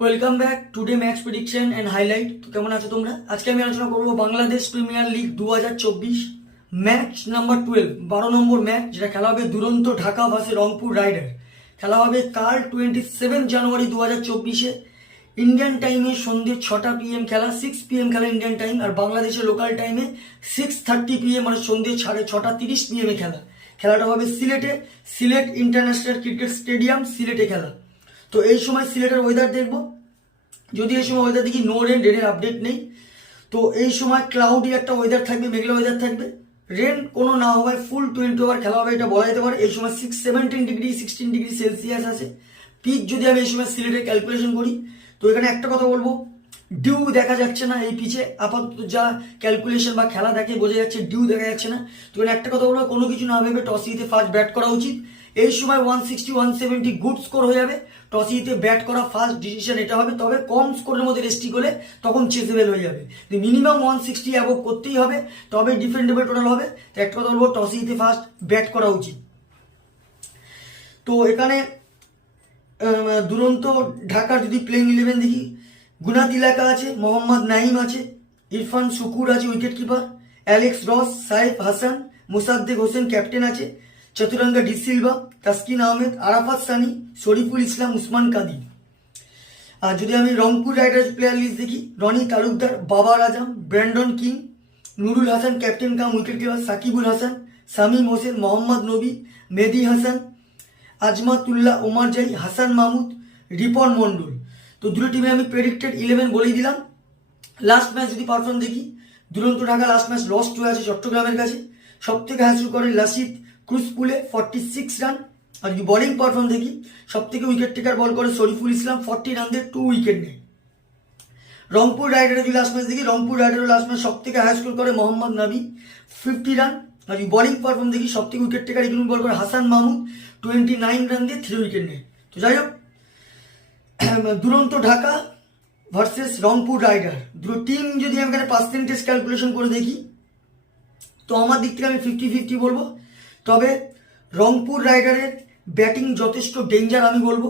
Welcome back today match prediction and highlight. তো কেমন আছো তোমরা? আজকে আমি আলোচনা করবো Bangladesh premier league 2024 match number 12, 12 নম্বর ম্যাচ, যেটা খেলা হবে দুরন্ত ঢাকা ভার্সেস রংপুর রাইডার। খেলা হবে কাল 27 জানুয়ারি 2024-এ ইন্ডিয়ান টাইমে সন্ধ্যে 6টা PM খেলা, 6 PM খেলা ইন্ডিয়ান টাইম, আর বাংলাদেশের লোকাল টাইমে 6:30 PM মানে সন্ধ্যে 6:30 PM খেলা। খেলাটা হবে সিলেটে, সিলেট ইন্টারন্যাশনাল ক্রিকেট স্টেডিয়াম, সিলেটে খেলা। তো এই সময় সিলেটের ওয়েদার দেখবো, যদি এই সময় ওয়েদার দেখি নো রেন, রেনের আপডেট নেই। তো এই সময় ক্লাউডি একটা ওয়েদার থাকবে, মেঘলা ওয়েদার থাকবে, রেন কোনো না হওয়ায় ফুল 20 ওভার খেলা হবে, এটা বলা যেতে পারে। এই সময় 17 ডিগ্রি 16 ডিগ্রি সেলসিয়াস আছে পিচ। যদি আমি এই সময় সিলেটের ক্যালকুলেশন করি, তো এখানে একটা কথা বলবো, ডিউ দেখা যাচ্ছে না এই পিচে, আপাতত যা ক্যালকুলেশন বা খেলা দেখে বোঝা যাচ্ছে ডিউ দেখা যাচ্ছে না। তো এখানে একটা কথা বলবো, কোনো কিছু না ভেবে টস জিতে ফার্স্ট ব্যাট করা উচিত। এই সময় 160 170 গুড স্কোর হয়ে যাবে, টস জিতে ব্যাট করা ফার্স্ট ডিসিশন এটা হবে। তবে কম স্কোরের মধ্যে রেস্ট্রিক হলে তখন চেসেবেল হয়ে যাবে, মিনিমাম 160 অ্যাবভ করতেই হবে, তবে ডিফেন্ডেবল টোটাল হবে। তো একটা কথা বলবো, টস জিতে ফার্স্ট ব্যাট করা উচিত। তো এখানে দুরন্ত ঢাকার যদি প্লেইং 11 দেখি, গুনা তিলাকা আছে, মোহাম্মদ নাইম আছে, ইরফান শুকুর আছে wicket keeper, Alex Ross, Saif Hasan, Mosaddek Hossain captain আছে, চতুরঙ্গা ডি সিলভা, তাসকিন আহমেদ, আরাফাত সানি, শরীফুল ইসলাম, উসমান কাদি। আর যদি আমি রংপুর রাইডার্স প্লেয়ার লিস্ট দেখি, Rony Talukdar, Babar Azam, Brandon King, Nurul Hasan captain cum wicket keeper, Sakibul Hasan, Shamim Hossain, Mohammad Nabi, Mehedi Hasan, Azmatullah, ওমার জাই, হাসান মাহমুদ, রিপন মন্ডল। তো দুটো টিমে আমি প্রেডিক্টেড 11 বলেই দিলাম। লাস্ট ম্যাচ যদি পারফর্ম দেখি, দুরন্ত ঢাকা লাস্ট ম্যাচ লস্ট হয়ে আছে চট্টগ্রামের কাছে। সব থেকে হাসিল করেন লাসিদ ক্রুজপুলে 46 রান। আর যদি বোলিং পারফর্ম দেখি, সব থেকে উইকেট টেকার বল করে শরীফুল ইসলাম, 40 রান দিয়ে 2 উইকেট নেয়। রংপুর রাইডারের যদি লাস্ট ম্যাচ দেখি, রংপুর রাইডারের লাস্ট ম্যাচ সব থেকে হাই স্কোর করে মোহাম্মদ নবী, 50 রান। আর যদি বোলিং পারফর্ম দেখি, সব থেকে উইকেট টেকার ইকোনমি বল করে হাসান মাহমুদ, 29 রান দিয়ে 3 উইকেট নেয়। তো যাই হোক, দুরন্ত ঢাকা ভার্সেস রংপুর রাইডার, দুটো টিম যদি আমি এখানে পার্সেন্টেজ ক্যালকুলেশন করে দেখি, তো আমার দিক থেকে আমি 50-50 বলবো। তবে রংপুর রাইডারের ব্যাটিং যথেষ্ট ডেঞ্জার আমি বলবো,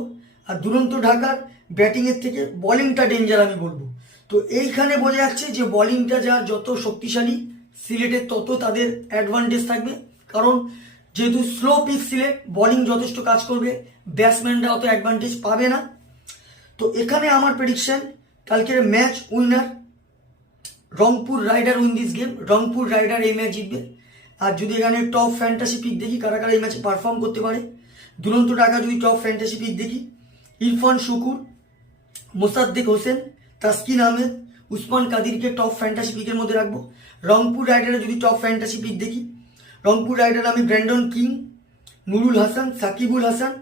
আর দুরন্ত ঢাকার ব্যাটিংয়ের থেকে বোলিংটা ডেঞ্জার আমি বলবো। তো এইখানে বোঝা যাচ্ছে যে বোলিংটা যা যত শক্তিশালী সিলেটের, তত তাদের অ্যাডভান্টেজ থাকবে। কারণ যেহেতু স্লো পিচ সিলেট, বোলিং যথেষ্ট কাজ করবে, ব্যাটসম্যানরা অত অ্যাডভান্টেজ পাবে না। তো এখানে আমার প্রেডিকশন, কালকের match winner Rangpur rider win this game, Rangpur rider এই ম্যাচ জিতবে। আর যদি এখানে টপ ফ্যান্টাসি পিক দেখি, কারা কারা এই ম্যাচে পারফর্ম করতে পারে, দুরন্ত ঢাকা যদি টপ ফ্যান্টাসি পিক দেখি, ইরফান শুকুর, মোসাদ্দেক হোসেন, তাসকিন আহমেদ, উসমান কাদিরকে টপ ফ্যান্টাসি পিকের মধ্যে রাখবো। রংপুর রাইডারে যদি টপ ফ্যান্টাসি পিক দেখি, রংপুর রাইডার আমি ব্র্যান্ডন কিং, নুরুল হাসান, সাকিবুল হাসান,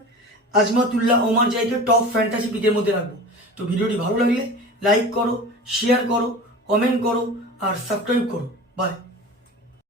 আজমাতুল্লাহ, ওমার জাইকে টপ ফ্যান্টাসি পিকের মধ্যে রাখবো। তো ভিডিওটি ভালো লাগলে লাইক করো, শেয়ার করো, কমেন্ট করো আর সাবস্ক্রাইব করো। বাই।